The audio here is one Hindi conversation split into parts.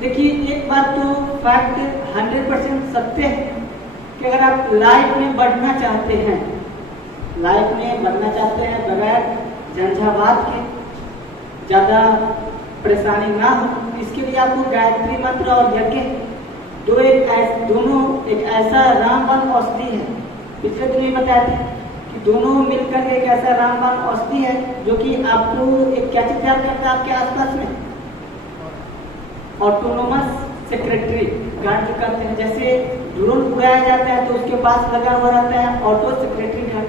देखिए, एक बात तो फैक्ट 100% सत्य है कि अगर आप लाइफ में बढ़ना चाहते हैं, बगैर झंझावात के, ज़्यादा परेशानी ना हो, इसके लिए आपको गायत्री मंत्र और यज्ञ दोनों एक ऐसा रामबाण औषधि है। पिछले दिन भी बताया था कि दोनों मिलकर एक ऐसा रामबाण औषधि है जो कि आपको एक क्या चीज तैयार करता है आपके आसपास में, ऑटोनोमस सेक्रेटरी गार्ड जो करते हैं। जैसे ड्रोन उड़ाया जाता है तो उसके पास लगा हुआ रहता है ऑटो सेक्रेटरी गार्ड,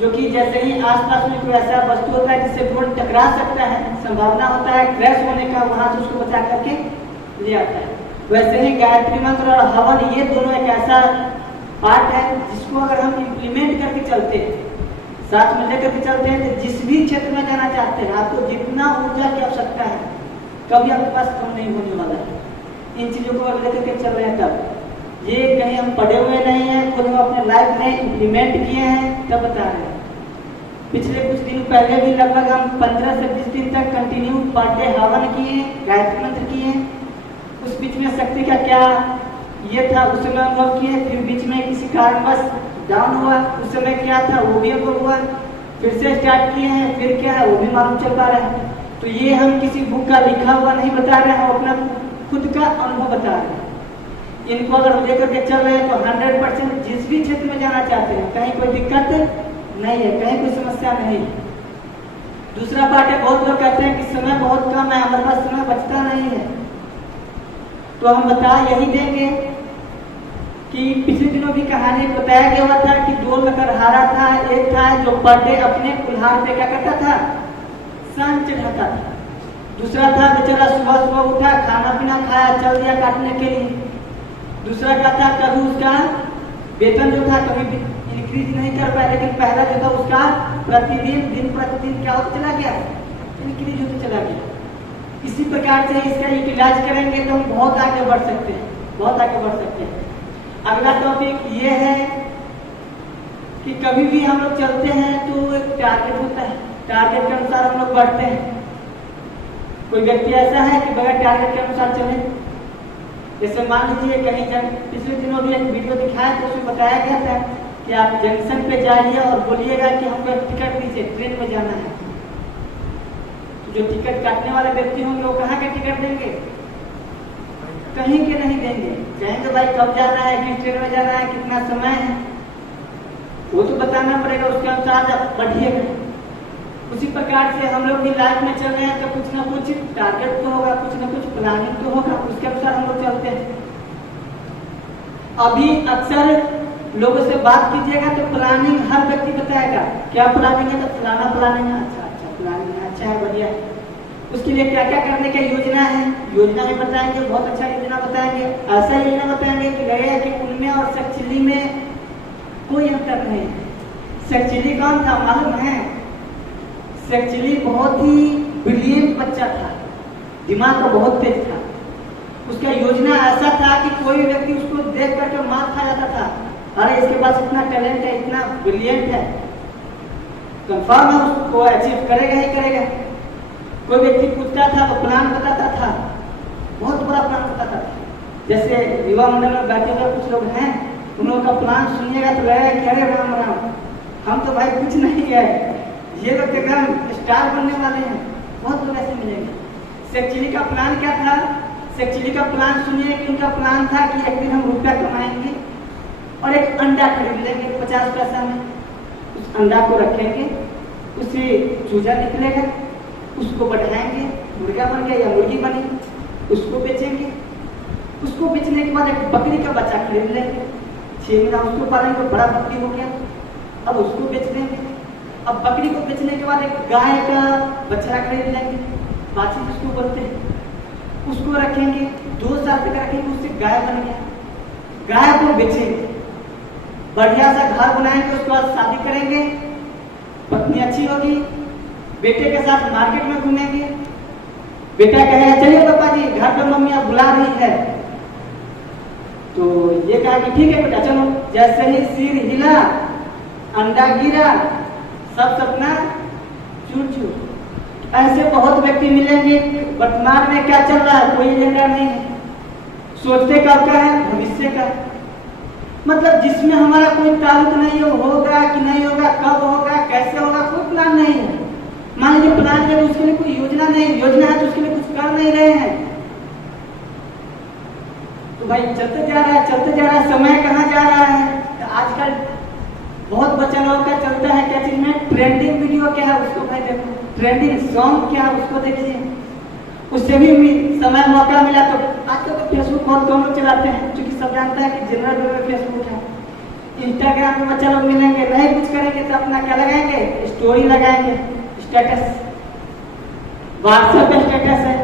जो कि जैसे ही आसपास में कोई ऐसा वस्तु होता है जिससे ड्रोन टकरा सकता है, संभावना होता है क्रैश होने का, वहां से उसको बचा करके ले आता है। वैसे ही गायत्री मंत्र और हवन, ये दोनों एक ऐसा पार्ट है जिसको अगर हम इम्प्लीमेंट करके चलते हैं, साथ में लेकर के चलते हैं, तो जिस भी क्षेत्र में जाना चाहते हैं, आपको जितना ऊर्जा की आवश्यकता है कभी आपके पास कम नहीं होने वाला है। इन चीजों को अगर लेकर के चल रहे हैं तब, ये कहीं हम पढ़े हुए नहीं है, खुद हम अपने लाइफ में इम्प्लीमेंट किए हैं तब बता रहे हैं। पिछले कुछ दिन पहले भी लगभग हम 15 से 20 दिन तक कंटिन्यू पर डे हवन किए, गायत्री मंत्र किए। उस बीच में शक्ति का क्या ये था उस समय अनुभव किए, फिर बीच में किसी कारणवश डाउन हुआ, उस समय क्या था वो भी अनुभव हुआ, फिर से स्टार्ट किए हैं, फिर क्या है वो भी मालूम चल पा रहा है। तो ये हम किसी बुक का लिखा हुआ नहीं बता रहे हैं, हम अपना खुद का अनुभव बता रहे हैं। इनको अगर हम लेकर के चल रहे हैं तो 100% जिस भी क्षेत्र में जाना चाहते हैं, कहीं कोई दिक्कत नहीं है, कहीं कोई समस्या नहीं है। दूसरा पार्ट है, बहुत लोग कहते हैं कि समय बहुत कम है, हमारे पास समय बचता नहीं है। तो हम बता यही देंगे कि पिछले दिनों भी कहानी बताया गया हुआ था कि 2 लकड़हारा था, एक था जो पर डे अपने कुल्हाड़ पे क्या करता था, सान चढ़ाता था। दूसरा था बेचारा सुबह सुबह उठा, खाना पीना खाया, चल दिया काटने के लिए। दूसरा का था कभी उसका वेतन जो था कभी इंक्रीज नहीं कर पाया, लेकिन पहला जो था उसका प्रतिदिन दिन प्रतिदिन क्या होता चला गया, इंक्रीज होता चला गया। इसी प्रकार से इसका इलाज करेंगे तो हम बहुत आगे बढ़ सकते हैं, बहुत आगे बढ़ सकते हैं। अगला टॉपिक ये है कि कभी भी हम लोग चलते हैं तो एक टारगेट होता है, टारगेट के अनुसार हम लोग बढ़ते हैं। कोई व्यक्ति ऐसा है कि बगैर टारगेट के अनुसार चले, जैसे मान लीजिए कहीं पिछले दिनों भी एक वीडियो दिखाया तो उसमें बताया गया था कि आप जंक्शन पे जाइए और बोलिएगा कि हमको टिकट दीजिए, ट्रेन में जाना है। तो जो टिकट काटने वाले व्यक्ति होंगे वो कहाँ के टिकट देंगे, कहीं के नहीं देंगे। कहेंगे भाई कब जाना है, किस ट्रेन में जाना है, कितना समय है, वो तो बताना पड़ेगा, उसके अनुसार आप बढ़िएगा। उसी प्रकार से हम लोग भी लाइफ में चल रहे हैं तो कुछ ना कुछ टारगेट तो होगा, कुछ ना कुछ प्लानिंग तो होगा, उसके अनुसार हम लोग चलते हैं। अभी अक्सर लोगों से बात कीजिएगा तो प्लानिंग हर व्यक्ति बताएगा, क्या प्लानिंग है, तो फलाना प्लानिंग है, अच्छा प्लानिंग है, अच्छा है, बढ़िया है। उसके लिए क्या क्या करने की योजना है, योजना में बताएंगे, बहुत अच्छा योजना बताएंगे। ऐसा योजना बताएंगे कि लगेगा कि उनमें और सक्चुअली में कोई अंतर नहीं है। सक्चुअली कौन था मालूम है, सक्चुअली बहुत ही ब्रिलियंट बच्चा था, दिमाग का बहुत तेज था। उसका योजना ऐसा था कि कोई व्यक्ति उसको देख करके मार खा जाता था, अरे इसके पास इतना टैलेंट है, इतना ब्रिलियंट है, कंफर्म है उसको अचीव करेगा ही करेगा। कोई व्यक्ति पूछता था तो प्लान बताता था, बहुत बड़ा प्लान बताता था। जैसे युवा मंडल में बैठे हुए कुछ लोग हैं, उन लोगों का प्लान सुनिएगा तो लगेगा कि अरे राम राम, हम तो भाई कुछ नहीं है, ये लोग एकदम स्टार बनने वाले हैं। बहुत लोग ऐसे मिलेंगे। सेक्चुअली का प्लान क्या था, सेक्चुअली का प्लान सुनिए कि उनका प्लान था कि एक दिन हम रुपया कमाएंगे और एक अंडा खरीद लेंगे 50 पैसा में। उस अंडा को रखेंगे, उससे चूजा निकलेगा, उसको बढ़ाएंगे, मुर्गा बन गया या मुर्गी बनी, उसको बेचेंगे। उसको बेचने के बाद एक बकरी का बच्चा खरीद लेंगे, 6 महीना उसको पालेंगे, बड़ा बकरी हो गया, अब उसको बेच देंगे। अब बकरी को बेचने के बाद एक गाय का बच्चा खरीद लेंगे, बाछी जिसको बोलते हैं, उसको रखेंगे, 2 साल तक रखेंगे, उससे गाय बन गया। गाय को बेचेंगे, बढ़िया सा घर बनाएंगे, उसके बाद शादी करेंगे, पत्नी अच्छी होगी, बेटे के साथ मार्केट में घूमेंगे। बेटा कहेगा चलिए पापा जी घर पे मम्मी आप बुला रही है, तो ये कहा कि ठीक है बेटा चलो। जैसे ही सिर हिला, अंडा गिरा, सब सपना चूर चूर। ऐसे बहुत व्यक्ति मिलेंगे। वर्तमान में क्या चल रहा है कोई एजेंडा नहीं है, सोचते कब का है भविष्य का, मतलब जिसमें हमारा कोई ताल्लुक नहीं है, होगा कि नहीं होगा, कब होगा, कैसे होगा, कोई प्लान नहीं है। मान लीजिए प्लान है तो उसके लिए कोई योजना नहीं, योजना है तो उसके लिए कुछ कर नहीं रहे हैं। तो भाई चलते जा रहा है, चलते जा रहा है, समय कहाँ जा रहा है। तो आजकल बहुत बच्चा लोगों का चलता है क्या चीज में, ट्रेंडिंग वीडियो क्या है उसको भाई देखो, ट्रेंडिंग सॉन्ग क्या है उसको देखिए, उससे भी समय मौका मिला। तो आजकल तो फेसबुक बहुत कम लोग चलाते हैं, क्योंकि सब जानता है कि जनरल में फेसबुक है। इंस्टाग्राम में बच्चा लोग मिलेंगे, नहीं कुछ करेंगे तो अपना क्या लगाएंगे, स्टोरी लगाएंगे, स्टेटस, व्हाट्सएप पे स्टेटस है,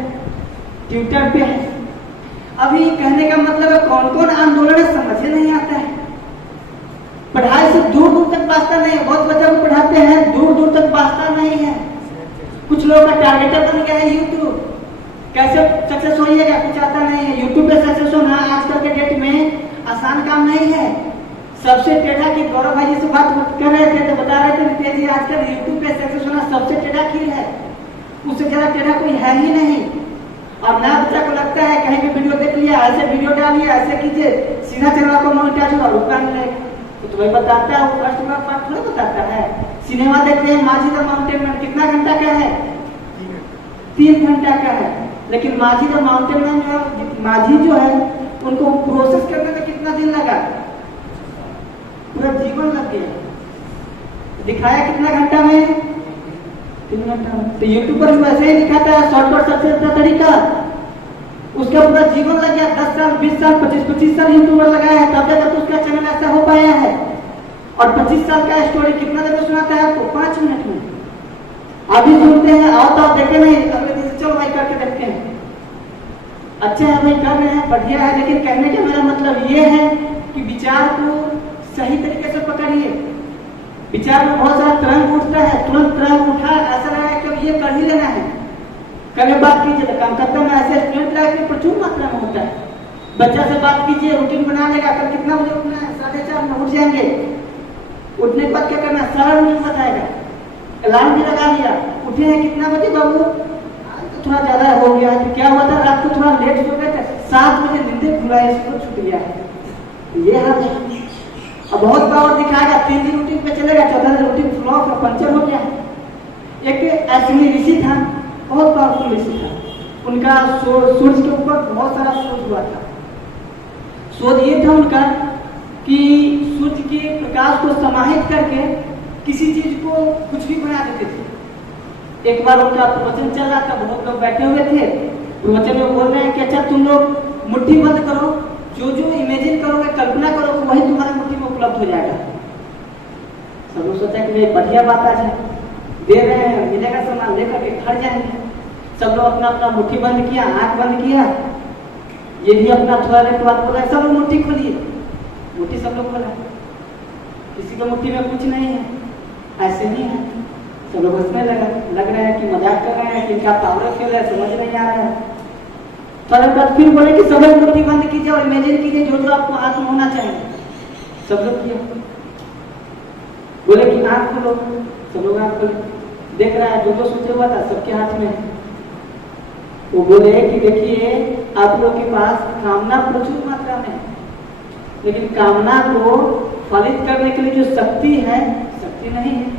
ट्विटर पे है। अभी कहने का मतलब है कौन कौन आंदोलन है समझ नहीं आता है। पढ़ाई से दूर दूर तक वास्ता नहीं है, बहुत बच्चा को पढ़ाते हैं दूर दूर तक वास्ता नहीं है। कुछ लोगों का टारगेट बन गया है यूट्यूब, कैसे सक्सेस होइएगा कुछ आता नहीं है। यूट्यूब पे सक्सेस होना आजकल के डेट में आसान काम नहीं है। सबसे टेढ़ा की गौरव भाई जी से बात कर रहे थे तो बता रहे थे नितेश जी आजकल यूट्यूब पे सक्सेस होना सबसे टेढ़ा खीर है, उससे ज्यादा टेढ़ा कोई है ही नहीं। और ना बच्चा को लगता है कहीं भी वीडियो देख लिया, ऐसे वीडियो डालिए, ऐसे कीजिए, सीधा चैनल को मोनेटाइज होगा, रुपया मिलेगा। तो तुम्हें बताता है वो फर्स्ट पार्ट थोड़ा बताता है। सिनेमा देखते हैं माझी द माउंटेन मैन, कितना घंटा का है, 3 घंटा का है। लेकिन माझी द माउंटेन मैन जो है, माझी जो है उनको प्रोसेस करने में कितना दिन लगा, पूरा जीवन लग गया। दिखाया कितना घंटा में, 3 घंटा में। तो यूट्यूब पर वैसे ही दिखाता है शॉर्टकट सबसे अच्छा तरीका, उसका पूरा जीवन लग गया। 10 साल 20 साल 25 साल यूट्यूबर लगाया है, तब तक तो उसका चैनल ऐसा हो पाया है। और 25 साल का स्टोरी कितना देर में सुनाता है आपको, 5 मिनट में। अभी सुनते हैं, आओ तो आप देखे नहीं, अगले दिन चलो भाई करके देखते हैं, अच्छा है भाई कर रहे हैं, बढ़िया है। लेकिन कहने का मेरा मतलब ये है कि विचार को सही तरीके से पकड़िए। विचार में बहुत सारा तरंग उठता है, तुरंत तरंग उठा, ऐसा लगा है कि ये कर ही लेना है, कल बात कीजिए तो काम करते हैं। ऐसे स्टूडेंट लाइफ में प्रचुर मात्रा में होता है। बच्चा से बात कीजिए, रूटीन बना लेगा, कल कितना बजे उठना है, 4:30 में उठ जाएंगे। उठने के बाद क्या करना है, सारा रूटीन बताएगा, अलार्म भी लगा लिया, उठे हैं कितना बजे बाबू, आज तो थोड़ा ज्यादा हो गया है, तो क्या हुआ था रात को थोड़ा लेट सो गए थे, 7 बजे नींद खुला है, इसको छूट गया है, ये हाल है। अब बहुत पावर दिखाएगा, 3 दिन रूटीन पे चलेगा, 14 दिन रूटीन फ्लॉप और पंचर हो गया। एक ऐसे ऋषि था, बहुत पावरफुल ऋषि था, उनका सूरज के ऊपर बहुत सारा शोध हुआ था। शोध ये था उनका कि सूर्य के प्रकाश को समाहित करके किसी चीज को कुछ भी बना देते थे। एक बार उनका प्रवचन चल रहा था, बहुत लोग बैठे हुए थे, प्रवचन में बोल रहे हैं कि अच्छा तुम लोग मुट्ठी बंद करो, जो जो इमेजिन करोगे, कल्पना करोगे, वही तुम्हारे मुट्ठी में उपलब्ध हो जाएगा। सब लोग सोचा कि बढ़िया बात आज है, दे रहे हैं, मिलेगा सामान, लेकर के घर जाएंगे। सब लोग अपना अपना मुट्ठी बंद किया, आंख बंद किया, ये भी अपना थोड़ा देर बाद बोला सब लोग मुट्ठी खोलिए, मुट्ठी सब लोग खोला, किसी को मुट्ठी में कुछ नहीं है, ऐसे नहीं है। सब लोग हंसने लग रहे हैं कि मजाक कर रहे हैं कि क्या पावर खेल रहे हैं, समझ नहीं आ रहा है। थोड़ा बाद फिर बोले कि सब लोग मुट्ठी बंद कीजिए और इमेजिन कीजिए जो जो आपको हाथ में होना चाहिए। सब लोग किया, बोले कि आंख खोलो, सब लोग आंख खोले, देख रहा है जो जो सोचे हुआ था सबके हाथ में। वो बोले कि देखिए आप लोग के पास कामना प्रचुर मात्रा में, लेकिन कामना को फलित करने के लिए जो शक्ति है, शक्ति नहीं है।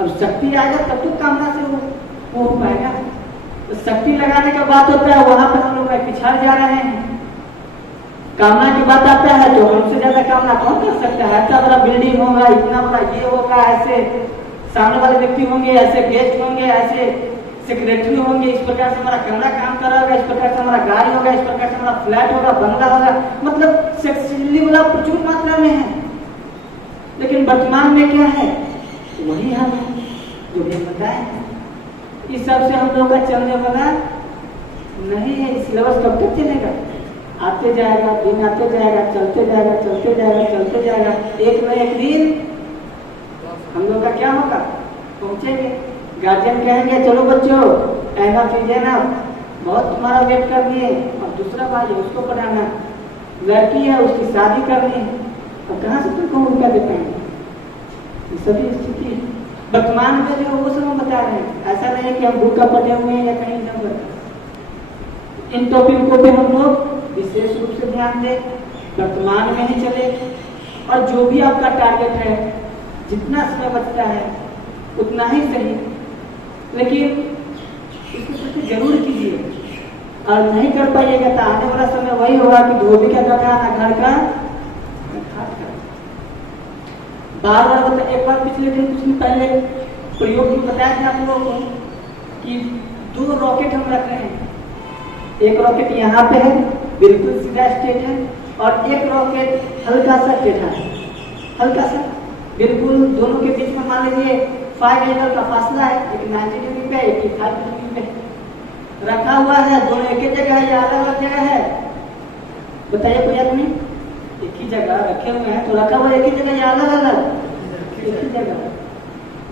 अब शक्ति आएगा तब तो कामना से वो हो पाएगा। तो शक्ति लगाने का बात होता है, वहां पर हम लोग पिछाड़ जा रहे हैं। कामना की बात आता है तो हमसे ज्यादा कामना कौन कर सकता है। अच्छा बड़ा बिल्डिंग होगा, इतना बड़ा ये होगा, ऐसे सामने वाले व्यक्ति होंगे, ऐसे गेस्ट होंगे, ऐसे सेक्रेटरी होंगे, इस प्रकार से हमारा कमरा काम कर रहा होगा, इस प्रकार से हमारा गाड़ी होगा, इस प्रकार से हमारा फ्लैट होगा, बंगला होगा, मतलब सेक्सुअली वाला प्रचुर मात्रा में है। लेकिन वर्तमान में क्या है, वही हम जो भी बताए, इस सब से हम लोग का चलने वाला नहीं है। सिलेबस कब तक चलेगा, आते जाएगा, दिन आते जाएगा, चलते जाएगा, चलते जाएगा, चलते जाएगा, एक न एक दिन हम लोग का क्या होगा, पहुंचेंगे। गार्जियन कहेंगे चलो बच्चों ऐसा कीजिए ना, बहुत तुम्हारा वेट करनी है, और दूसरा भाई है उसको पढ़ाना, लड़की है उसकी शादी करनी है, और कहाँ से तुमको रुपया दे पाएंगे। ये सभी स्थिति वर्तमान में जो वो सब हम बता रहे हैं, ऐसा नहीं कि हम बुक का पढ़े हुए हैं या कहीं नहीं पढ़ते। इन टॉपिक पे हम लोग विशेष रूप से ध्यान दें, वर्तमान में ही चले, और जो भी आपका टारगेट है, जितना समय बचता है उतना ही सही, लेकिन इसको जरूर कीजिए। और नहीं कर पाइएगा तो आने वाला समय वही होगा कि धोबी का गधा ना घर का घाट का। बार बार बता, एक बार पिछले दिन कुछ दिन पहले प्रयोग भी बताया था आप लोगों को कि 2 रॉकेट हम रख रहे हैं। एक रॉकेट यहाँ पे है, बिल्कुल सीधा स्ट्रेट है, और एक रॉकेट हल्का सा टेढ़ा है, हल्का सा बिल्कुल दोनों के बीच में मान लीजिए 5 एंगल का फासला है, एक 90 डिग्री पे, एक 5 डिग्री पे रखा हुआ है। दोनों एक ही जगह है या अलग अलग जगह है? बताइए कोई आदमी। एक ही जगह रखे हुए हैं, तो रखा हुआ एक ही जगह या अलग अलग? एक ही जगह।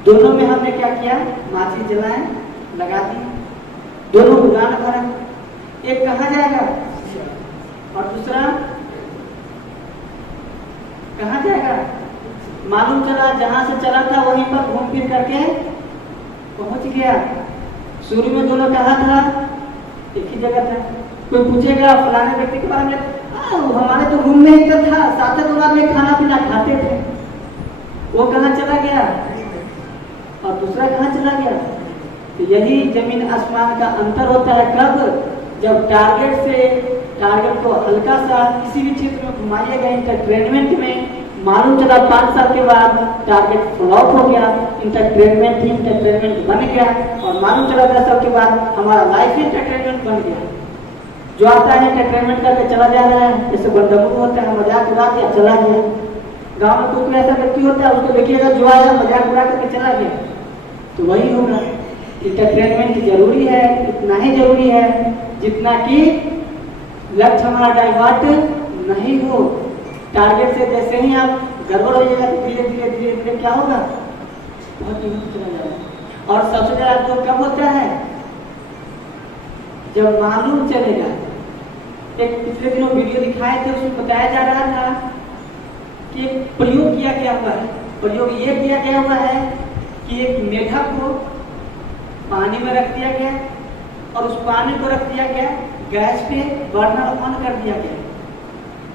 दोनों में हमने क्या किया, माचिस जलाए, लगा दी, दोनों उड़ान भरा। एक कहाँ जाएगा और दूसरा कहाँ जाएगा? मालूम चला जहां से चला था वहीं पर घूम फिर करके पहुंच गया। शुरू में दोनों कहा था, एक ही जगह था। कोई पूछेगा फलाने व्यक्ति के बारे में, हमारे तो रूम में ही तो था, साथ में दोनों में खाना पीना खाते थे, वो कहाँ चला गया और दूसरा कहाँ चला गया? तो यही जमीन आसमान का अंतर होता है। कब? जब टारगेट को हल्का सा किसी भी क्षेत्र में घुमाइएगा इंटरटेनमेंट में, मालूम चला 5 साल के बाद टारगेट फ्लॉप हो गया, इंटरटेनमेंट बन गया, और मालूम चला 10 साल के बाद हमारा लाइफ इंटरटेनमेंट बन गया। जो आता है इंटरटेनमेंट करके चला जा रहा है, जैसे बंदूक होता है, मजाक उड़ा दिया चला गया। गांव में कोई ऐसा व्यक्ति होता है, उसको देखिएगा जो आया मजाक उड़ा करके चला गया, तो वही होगा। इंटरटेनमेंट जरूरी है, इतना ही जरूरी है जितना कि लक्ष्य हमारा डाइवर्ट नहीं हो। टारगेट से जैसे ही आप गड़बड़ हो जाएगा तो धीरे धीरे क्या होगा, बहुत नीचे चला जाएगा। और सबसे ज्यादा दुख कब होता है? जब मालूम चलेगा। एक पिछले दिनों वीडियो दिखाए थे, उसमें बताया जा रहा था कि एक प्रयोग किया गया हुआ है। प्रयोग ये किया गया हुआ है कि एक मेढक को पानी में रख दिया गया, और उस पानी को रख दिया गया गैस पे, बर्नर ऑन कर दिया गया।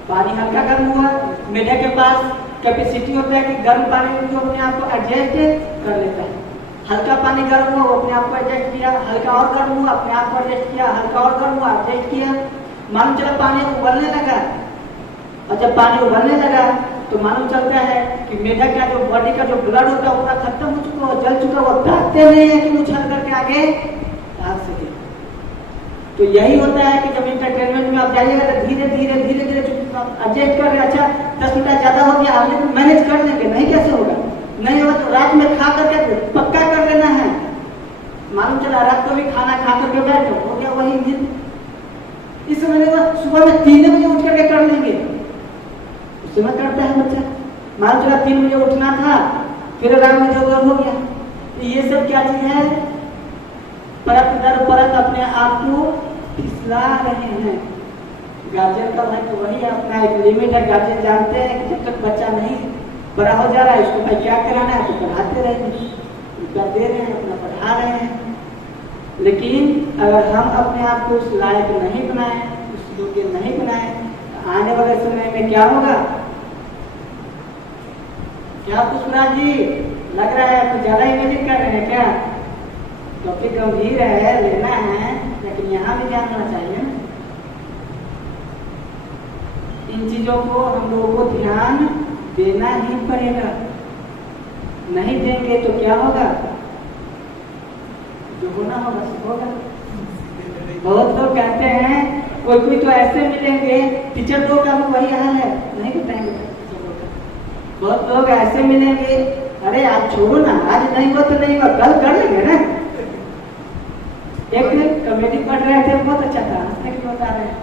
पानी हल्का गर्म हुआ, मेढक के पास कैपेसिटी होता है कि गर्म पानी में जो अपने आप को एडजस्ट कर लेता है। हल्का पानी गर्म हुआ, वो अपने आप को एडजस्ट किया, हल्का और गर्म हुआ, अपने आप को एडजस्ट किया, हल्का और गर्म हुआ, एडजस्ट किया। मालूम चला पानी उबलने लगा, और जब पानी उबलने लगा तो मालूम चलता है कि मेढक का जो बॉडी का जो ब्लड होता है वो खत्म हो चुका, वो जल चुका, वो ताकते नहीं है कि उछल करके आगे भाग सके। तो यही होता है कि जब इंटरटेनमेंट में आप जाइएगा तो धीरे धीरे एडजस्ट कर रहे, अच्छा 10 मिनट ज्यादा हो गया, आगे मैनेज कर लेंगे, नहीं कैसे होगा? नहीं होगा तो रात में खा करके पक्का कर लेना है। मालूम चला रात को भी खाना खा करके बैठो, हो गया वही दिन। इस समय सुबह में 3 बजे उठ करके कर लेंगे, उस समय करता है बच्चा। मालूम चला 3 बजे उठना था, फिर आराम में जो हो गया। तो ये सब क्या चीज है? परत दर परत अपने आप को फिसला रहे हैं। गार्जियन का भाई तो वही अपना एक लिमिट है। गार्जियन जानते हैं कि जब तक बच्चा नहीं बड़ा हो जा रहा है, इसको भाई क्या कराना है तो पढ़ाते रहेंगे, रुपया दे रहे हैं, अपना पढ़ा रहे हैं। लेकिन अगर हम अपने आप को उस लायक नहीं बनाए, उस योग्य नहीं बनाए, तो आने वाले समय में क्या होगा? क्या पुष्पराज जी लग रहा है कुछ ज्यादा इमेजिन कर रहे हैं क्या? टॉपिक गंभीर है, लेना है, लेकिन यहाँ भी ध्यान देना चाहिए। इन चीजों को हम लोगों को ध्यान देना ही पड़ेगा। नहीं देंगे तो क्या होगा? जो होना होगा सो होगा। बहुत लोग कहते हैं, कोई तो ऐसे मिलेंगे, टीचर लोग का वही हाल है, नहीं बताएंगे। बहुत लोग ऐसे मिलेंगे, अरे आप छोड़ो ना, आज नहीं हुआ तो नहीं हुआ, कल कर लेंगे ना। एक कॉमेडी पढ़ रहे थे, बहुत अच्छा था, हंसने की बता रहे हैं।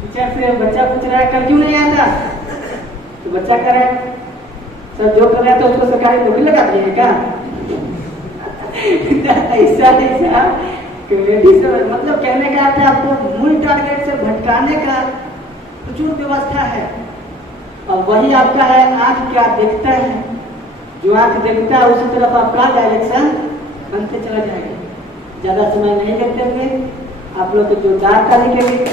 टीचर से बच्चा पूछ रहा है कल क्यों नहीं आता, तो बच्चा कह रहा है सर जो कर रहा है तो उसको सरकारी नौकरी लगा दिए क्या? ऐसा कॉमेडी से मतलब कहने का था, आपको मूल टारगेट से भटकाने का प्रचुर व्यवस्था है। और वही आपका है आँख क्या देखता है, जो आंख देखता है उसी तरफ आपका डायरेक्शन बनते चला जाएगा। ज्यादा समय नहीं लेते हुए आप लोग को जोरदार ताली के लिए